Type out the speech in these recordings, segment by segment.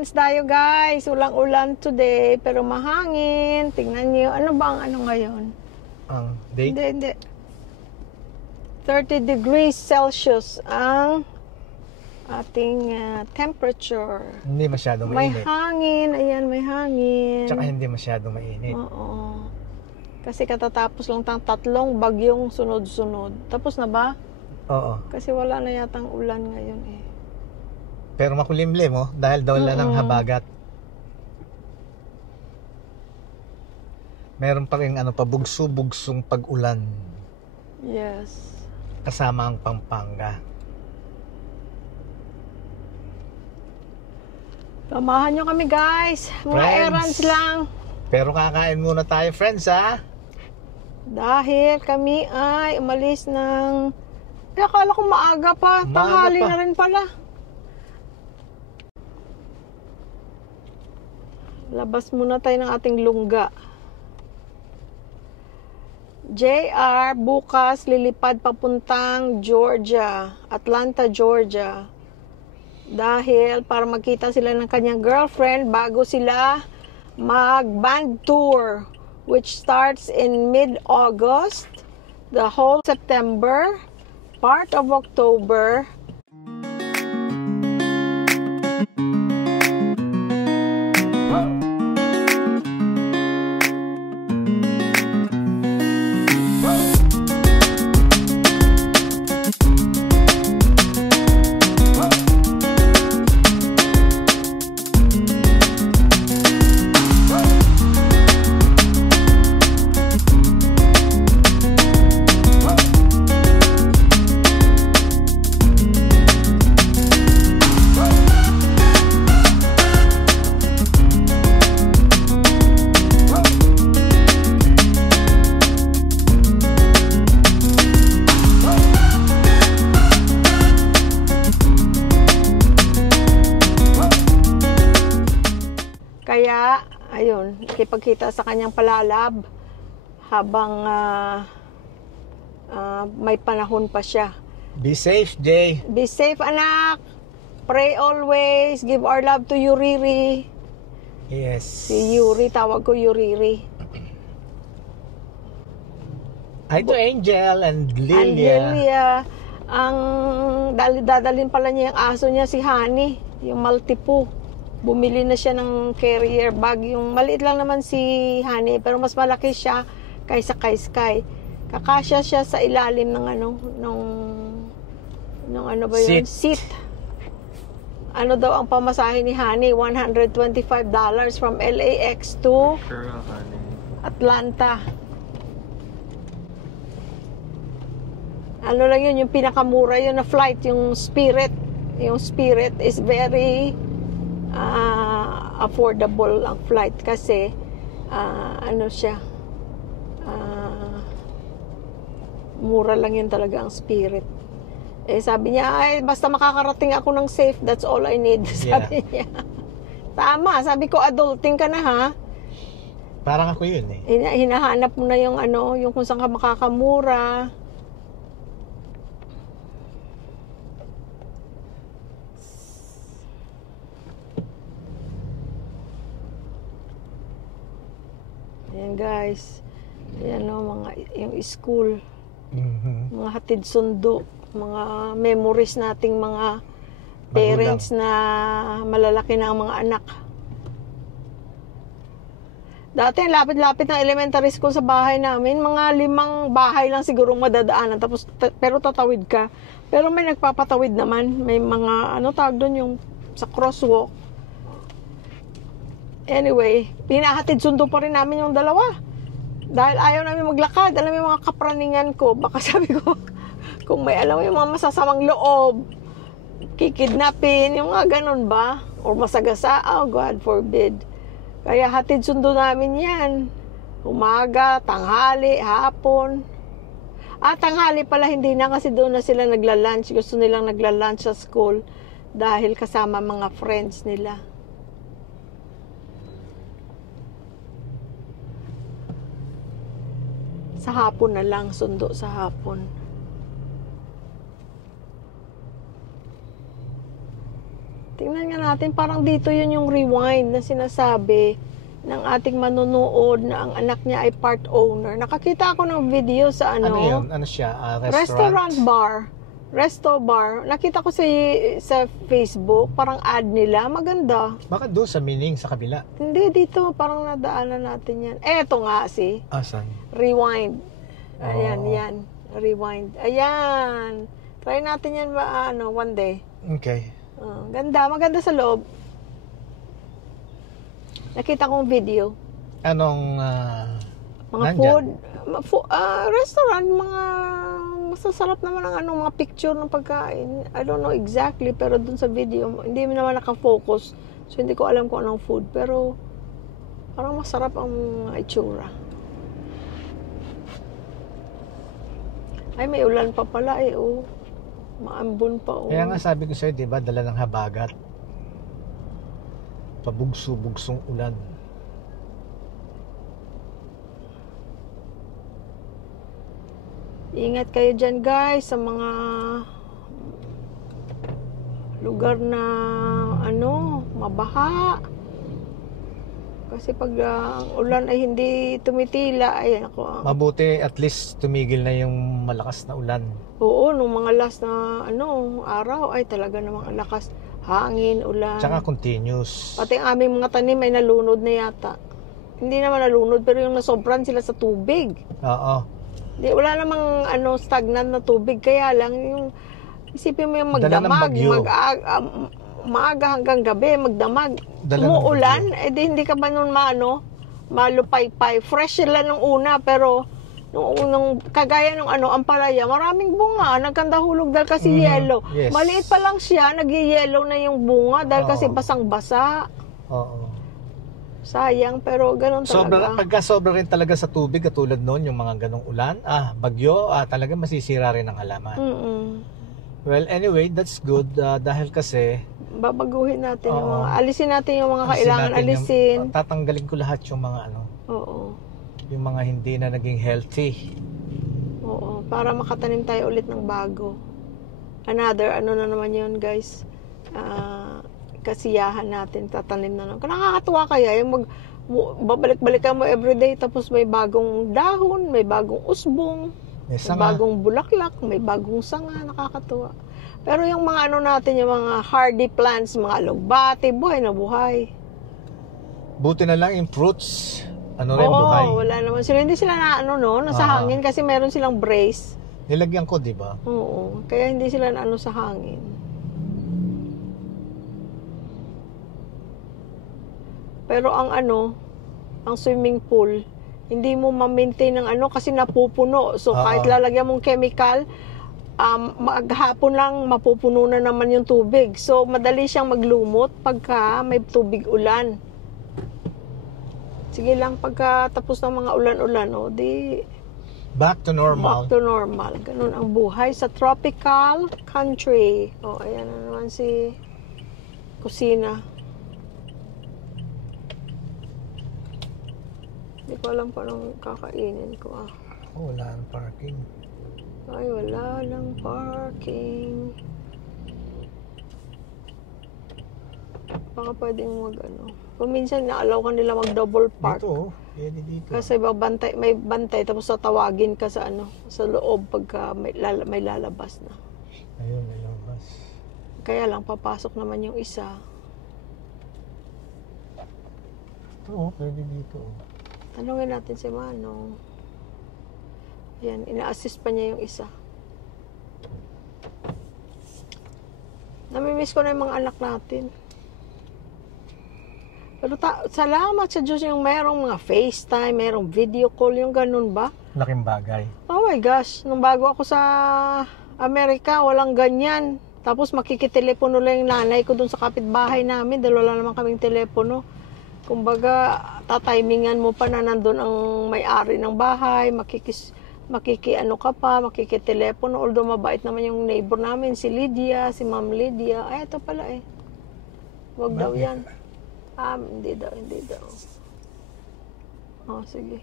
Mag-errands tayo guys. Walang ulan today, pero mahangin. Tingnan niyo. Ano ba ang ano ngayon? Ang date? Hindi. 30 degrees Celsius ang ating temperature. Hindi masyadong May mainit. hangin. Ayan, may hangin. Tsaka hindi masyadong mainit. Oo. Kasi katatapos lang tang 3 bagyong sunod-sunod. Tapos na ba? Oo. Kasi wala na yatang ulan ngayon eh. Pero makulimlim dahil daw lang ng habagat. Meron pa rin pabugso-bugsong pag-ulan. Yes. Kasama ang Pampanga. Samahan nyo kami guys. Mga errands lang. Pero kakain muna tayo friends ha. Dahil kami ay umalis ng... akala ko maaga pa. Tanghali na rin pala. Labas muna tayo ng ating lungga. JR bukas lilipad papuntang Georgia, Atlanta, Georgia. Dahil para magkita sila ng kanyang girlfriend bago sila mag-band tour which starts in mid-August, the whole September, part of October. Kaya, ayun, nakipagkita sa kanyang palalab habang may panahon pa siya. Be safe, Jay. Be safe, anak. Pray always. Give our love to Yuriri. Yes. Si Yuri, tawag ko Yuriri. Hi to Angel and Lilia. And Lilia. Ang dadalhin pala niya yung aso niya, si Honey, yung Maltipoo. Bumili na siya ng carrier bag. Yung maliit lang naman si Honey, pero mas malaki siya kaysa kay Sky. Kakasya siya sa ilalim ng nung ano ba yun? Seat. Ano daw ang pamasahe ni Honey? $125 from LAX to Atlanta. Ano lang yun, yung pinakamura yun na flight, yung Spirit. Yung Spirit is very affordable ang flight kasi ano siya, mura lang yun talaga ang Spirit. Eh sabi niya, ay basta makakarating ako ng safe, that's all I need. Sabi niya. Tama, sabi ko adulting ka na ha. Parang ako yun eh. Hinahanap mo na yung yung kung saan ka makakamura. Ayan guys, ayan yung school, mga hatid sundo, mga memories nating mga parents na malalaki na ang mga anak. Dati lapit-lapit ng elementary school sa bahay namin, mga 5 bahay lang siguro madadaanan, tapos pero tatawid ka. Pero may nagpapatawid naman, may mga tawag doon yung sa crosswalk. Anyway, pinahatid sundo pa rin namin yung dalawa. Dahil ayaw namin maglakad. Alam mo yung mga kapraningan ko. Baka sabi ko, kung may alam mo yung mga masasamang loob, kikidnapin, yung mga ganun ba? Or masagasa, oh God forbid. Kaya hatid sundo namin yan. Umaga, tanghali, hapon. Tanghali pala hindi na kasi doon na sila nagla-lunch. Gusto nilang nagla-lunch sa school dahil kasama mga friends nila. Sa hapon na lang, sundo sa hapon. Tingnan nga natin, parang dito yun yung rewind na sinasabi ng ating manonood na ang anak niya ay part owner. Nakakita ako ng video sa Ano yun? Ano siya? restaurant bar. Resto bar. Nakita ko sa Facebook, parang ad nila. Maganda. Baka doon sa Mining, sa kabila. Hindi, dito. Parang nadaanan natin yan. Eto nga si Asan? Rewind. Ayan, Oh. yan. Rewind. Ayan. Try natin yan ba, one day. Okay. Ganda. Maganda sa loob. Nakita kong video. Anong Mga nandyan? restaurant, mga masasarap naman ang mga picture ng pagkain. I don't know exactly, pero dun sa video, hindi naman nakafocus. So, hindi ko alam kung anong food. Pero, parang masarap ang mga itsura. Ay, may ulan pa pala oh. Maambon pa Kaya nga sabi ko sa'yo, di ba, dala ng habagat. Pabugso-bugsong ulan. Ingat kayo dyan guys sa mga lugar na mabaha. Kasi pag ang ulan ay hindi tumitila, ay ako. Mabuti at least tumigil na yung malakas na ulan. Oo, nung mga last na araw ay talaga namang lakas. Hangin, ulan. Tsaka continuous. Pati ang aming mga tanim ay nalunod na yata. Hindi naman nalunod, pero yung nasobran sila sa tubig. Oo. Wala namang stagnant na tubig. Kaya lang, yung isipin mo yung Dala ng magdamag, bagyo. maaga hanggang gabi, magdamag. Dala ng Umuulan, hindi ka ba nun malupay-pay. Fresh sila nung una, pero nung kagaya nung ampalaya, maraming bunga, nagkandahulog dahil kasi yellow. Yes. Maliit pa lang siya, nag-yellow na yung bunga dahil kasi basang-basa. Oo. Sayang, pero ganun talaga. Pagka sobra rin talaga sa tubig, katulad noon, yung mga ganong ulan, bagyo, talaga masisira rin ang halaman. Well, anyway, that's good dahil kasi Babaguhin natin yung Oo. alisin natin yung mga kailangan alisin. Tatanggalin ko lahat yung mga Oo. yung mga hindi na naging healthy. Oo, para makatanim tayo ulit ng bago. Another, na naman yun, guys. Kasiyahan natin, tatanim na naman. Nakakatuwa kaya, yung babalik-balikan mo everyday, tapos may bagong dahon, may bagong usbong, May may sanga. bagong bulaklak, may bagong sanga, nakakatuwa. Pero yung mga natin, yung mga hardy plants, mga alugbati, buhay na buhay. Buti na lang yung fruits. Buhay. Wala naman sila. Hindi sila nasa hangin kasi meron silang brace. Nilagyan ko, di ba? Oo. Kaya hindi sila sa hangin. Pero ang ang swimming pool, hindi mo ma-maintain ng kasi napupuno. So, kahit lalagyan mong chemical, maghapon lang mapupuno na naman yung tubig. So, madali siyang maglumot pagka may tubig ulan. Sige lang, pagka tapos ng mga ulan-ulan, di Back to normal. back to normal. Ganun ang buhay sa tropical country. Ayan na naman si kusina. Hindi ko alam pa anong kakainin ko. Wala ang parking. Ay, wala lang parking. Baka pwedeng Kung minsan naalaw ka nila mag-double park. Dito, pwede dito. Kasi may bantay tapos tatawagin ka sa sa loob pagka may lalabas na. Ayun, may labas. Kaya lang papasok naman yung isa. Oo, pwede dito. Tanungin natin si Manong. Yan, ina-assist pa niya yung isa. Namimiss ko na yung mga anak natin. Pero salamat sa Diyos yung merong mga FaceTime, merong video call, yung ganun ba? Laking bagay. Oh my gosh, nung bago ako sa Amerika, walang ganyan. Tapos makikitelepono lang yung nanay ko dun sa kapitbahay namin dahil wala naman kaming telepono. Kumbaga, tatimingan mo pa na nandun ang may-ari ng bahay, makikitelepono. Although mabait naman yung neighbor namin, si Lydia, si Ma'am Lydia. Ay, ito pala Wag daw yan. Hindi daw. Sige.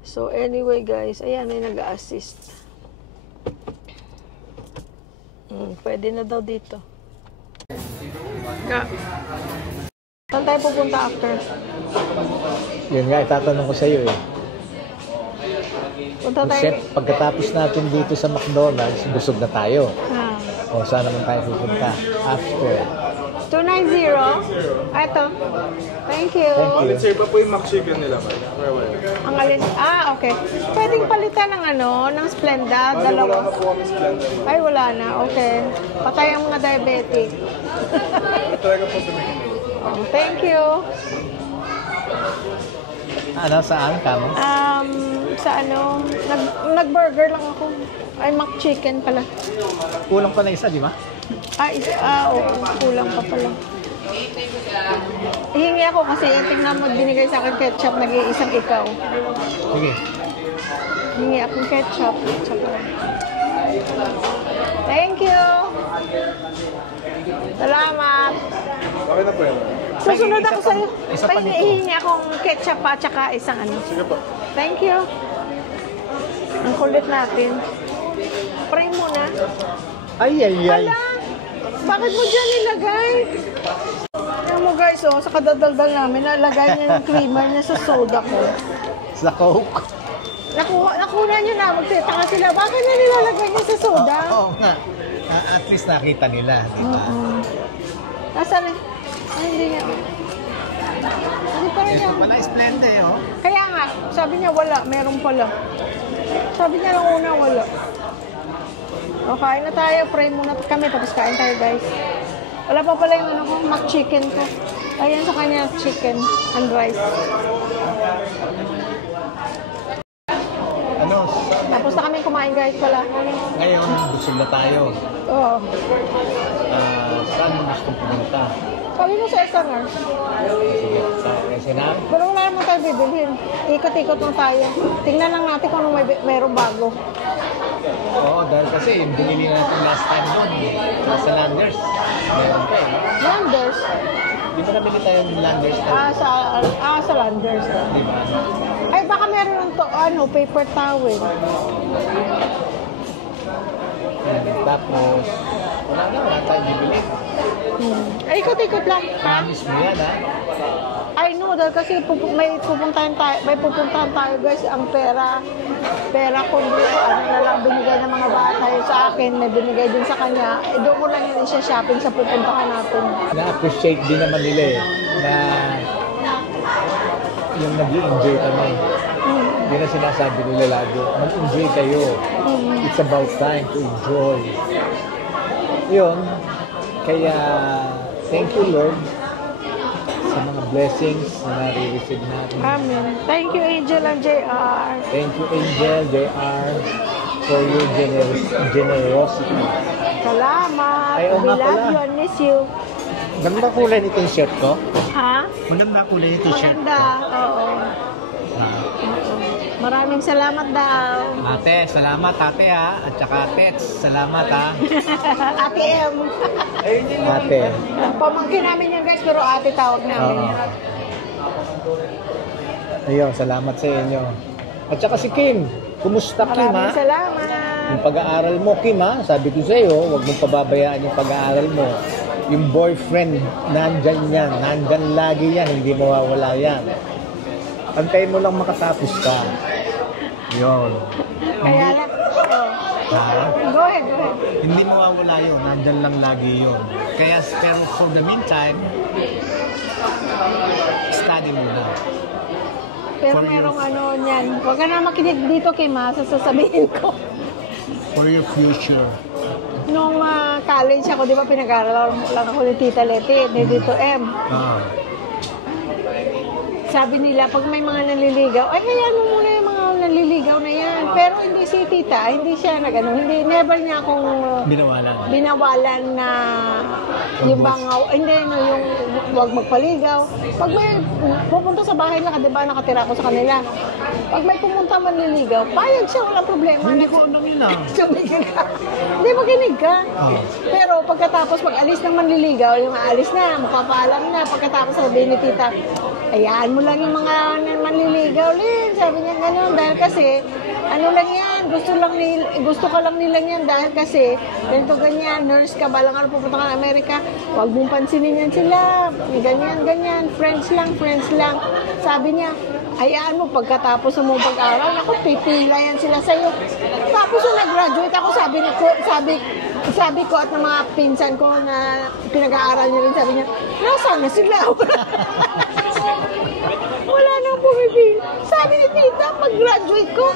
So, anyway guys, ayan ay nag-a-assist. Pwede na daw dito. Saan tayo pupunta after? Yun nga, itatanong ko sa iyo eh. Punta tayo. Chef, pagkatapos natin dito sa McDonald's, busog na tayo. O, saan naman tayo pupunta? After. 290. Ito. Thank you. Thank you. Sir, pa po yung McChicken nila, ma'am. Ang alin? Okay. Pwedeng palitan ng ng Splenda. Wala Dalawa. na po kami Splendor. Ay, wala na. Okay. Patay ang mga diabetic. Talaga po sa mga. Thank you. Ano, saan ka mo? Sa nag-burger lang ako. Ay, McChicken pala. Kulang pa na isa, di ba? Oo. Kulang pa pala. Hihingi ako kasi tingnan mo, binigay sa akin ketchup, nag-iisang ikaw. Sige. Hihingi akong ketchup. Thank you. Salamat. Okay na po yan. Susunod ako sa'yo. Isa pa nito. Hihingi akong ketchup pa, tsaka isang Sige po. Thank you. Ang kulit natin. Pray muna. Ay. Hala! Bakit mo dyan nilagay? Alam mo guys, sa kadadaldal namin, nalagay niya yung creamer niya sa soda ko. Sa Coke. Nakuna niyo na, magtitaka sila. Bakit niya nilalagay niya sa soda? Oo nga. At least nakita nila, di ba? Nasaan eh? Ay, hindi niya. Hindi pa rin Ito yan. pala, Splenda oh. Kaya nga, sabi niya wala, meron pala. Sabi niya lang una, wala. O, kain na tayo. Pray muna kami, tapos kain tayo, guys. Wala pa pala yung McChicken ko. Ayan sa kanya, chicken and rice. Ano, Tapos na kami kumain, guys, pala. ngayon, busog na tayo. Oo. Saan mo gusto pumunta? Sabi mo sa SNR. Sige, sa SNR? Pero wala naman tayo bibilhin. Ikot-ikot lang tayo. Tingnan lang natin kung anong mayroong bago. Oo, dahil kasi yung binili natin last time doon, sa Landers. Meron pa eh. Landers. Di ba nabili tayo ng Landers? Sa Landers. Di ba? Ay, baka meron ng paper towel. Tapos, wala tayo bibili. Ay, ikot-ikot lang. Promise mo yan, ha? I know, dahil kasi may pupuntahan tayo, guys. Ang pera ko, na lang binigay ng mga bata yung sa akin, may binigay din sa kanya. Doon ko lang yun siya shopping sa pupuntahan natin. Na-appreciate din naman nila eh, na yung nag-enjoy kami. Hindi na sinasabi nila lagi, mag-enjoy kayo. It's about time to enjoy. Yun, kaya thank you Lord sa mga blessings na nare-receive natin. Amen. Thank you, Angel and JR. Thank you Angel, JR, for your generosity. Salamat. Ay, oo We nga love pala. you and miss you. Ganda kulay nitong shirt ko. Ha? Maganda kulay nitong shirt ko. Maganda. Oo. Maraming salamat daw. Ate, salamat ate ha. At saka Tets, salamat ha. Ate M. Ate. Pamangkin namin yan guys, pero ate tawag namin. Ayun, salamat sa inyo. At saka si Kim. Kumusta Kim ha? Maraming salamat. Yung pag-aaral mo Kim ha, sabi ko sa iyo, huwag mong pababayaan yung pag-aaral mo. Yung boyfriend, nandyan yan. Nandyan lagi yan, hindi mawawala yan. Antayin mo lang makatapos ka. Yun. Kaya lang. Ha? Go ahead. Hindi mawawala yun. Nandyan lang lagi yun. Kaya, pero for the meantime, study muna. Pero For merong you. niyan. Huwag ka na makinig dito kay Ma, sasabihin ko. For your future. Nung college ako, di ba pinag-aaral lang ako ni Tita Leti, ni Tito M. Sabi nila, pag may mga nanliligaw, ay hayaan mo muna yung mga nanliligaw na yan. Pero hindi si Tita, hindi siya never niya akong binawalan na yung bangaw, yung huwag magpaligaw. Pag may pupunta sa bahay nila, di ba nakatira ko sa kanila. Pag may pumunta manliligaw, payag siya, walang problema. Hindi ko alam yun Sumigil ka. Hindi, makinig ka. Pero pagkatapos, pag alis ng manliligaw, yung aalis na, magpapaalam na. Pagkatapos sabihin ni Tita, hayaan mo lang yung mga manliligaw, Lynn. Sabi niya gano'n. Dahil kasi, lang yan, yan. Gusto ka lang nilang yan dahil kasi ganito ganyan, nurse ka, balang araw pupunta ka ng Amerika, huwag mong pansinin yan sila. Ganyan. Friends lang. Sabi niya, hayaan mo pagkatapos mo pag-aral, ako pipila yan sila sa'yo. Tapos nung nag-graduate ako, sabi ko at ng mga pinsan ko na pinag-aaral niya rin, sabi niya, nasaan na sila? Wala nang bumibili. Sabi ni tita, pag-graduate ko,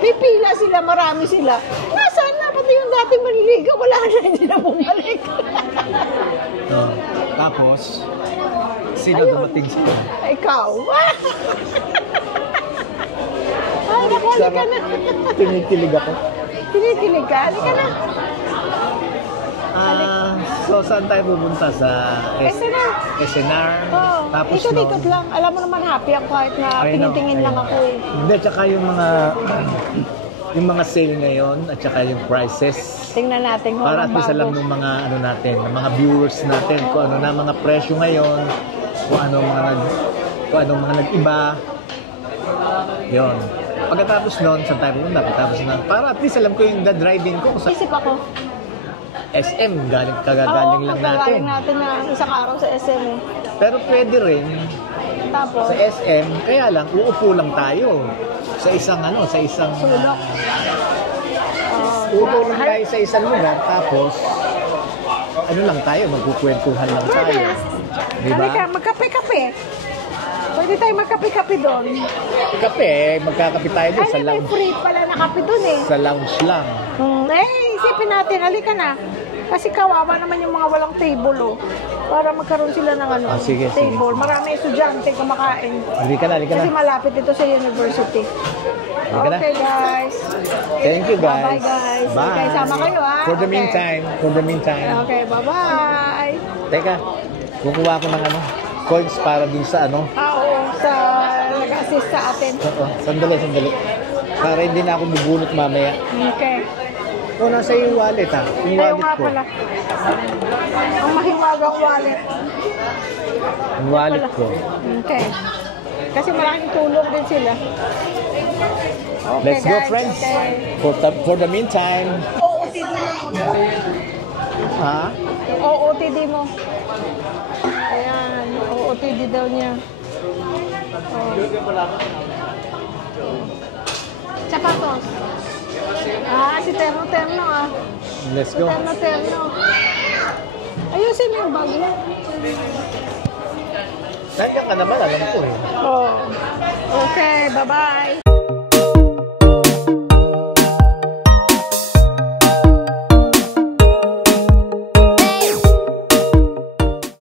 pipila sila, marami sila. Nasaan na? Pati yung dating maniligaw, wala na, hindi na bumalik. Tapos, sino Ayun. dumating sila? Ikaw. Ay, naku, halika na. Tinikilig ako. Kinikilig ka, halika na. So saan tayo pupunta? Sa SNR. SNR? Oo, Tapos ikot-ikot lang. Alam mo naman, happy ako kahit na tingin-tingin lang ako eh. Hindi, tsaka yung mga sale ngayon at tsaka yung prices. Tingnan natin kung Para at anong least alam bago. ng mga ano natin, ng mga viewers natin kung ano na mga presyo ngayon, kung ano mga nag-iba. Yon. Pagkatapos noon, saan tayo pupunta? Pagkatapos na, para at least alam ko yung driving ko sa Isip ako. SM, kagagaling lang natin. Kagagaling natin na isang araw sa SM eh. Pero pwede rin Tapos, sa SM, kaya lang uupo lang tayo sa isang sulok. uupo lang tayo sa isang lugar, tapos ano lang tayo, magkukwentuhan lang tayo. Di ba? Halika, magkape-kape. Pwede tayo magkape-kape doon. Kape, magkakape tayo doon sa Ay, may lounge. free pala na kape doon eh. Sa lounge lang. Isipin natin, halika na. Kasi kawawa naman yung mga walang table oh. Para magkaroon sila ng Sige. table. Marami estudyante kumakain. Halika na. Kasi malapit ito sa university. Halika na. Okay guys. Thank you guys. Bye guys. Bye. Okay, sama kayo ha. For the Okay. meantime. Okay, bye-bye. Teka, kukuha ko ng coins para dun sa Oo, sa nag-assist sa atin. Oo, sandali. Para hindi na ako bubunot mamaya. Okay. Nasa yung wallet Yung Ayaw wallet nga ko. pala. Ang mahiwagang wallet. Yung wallet ko. Okay. Kasi malaking tulong din sila. Okay, Let's go, guys. friends. Okay. For the meantime. OOTD mo. Ha? OOTD mo. Ayan. OOTD daw niya. Sapatos. Si Terno ah. Let's go. Terno. Ayusin mo yung bag mo. Nandiyan ka naman, alam ko eh. Okay, bye-bye.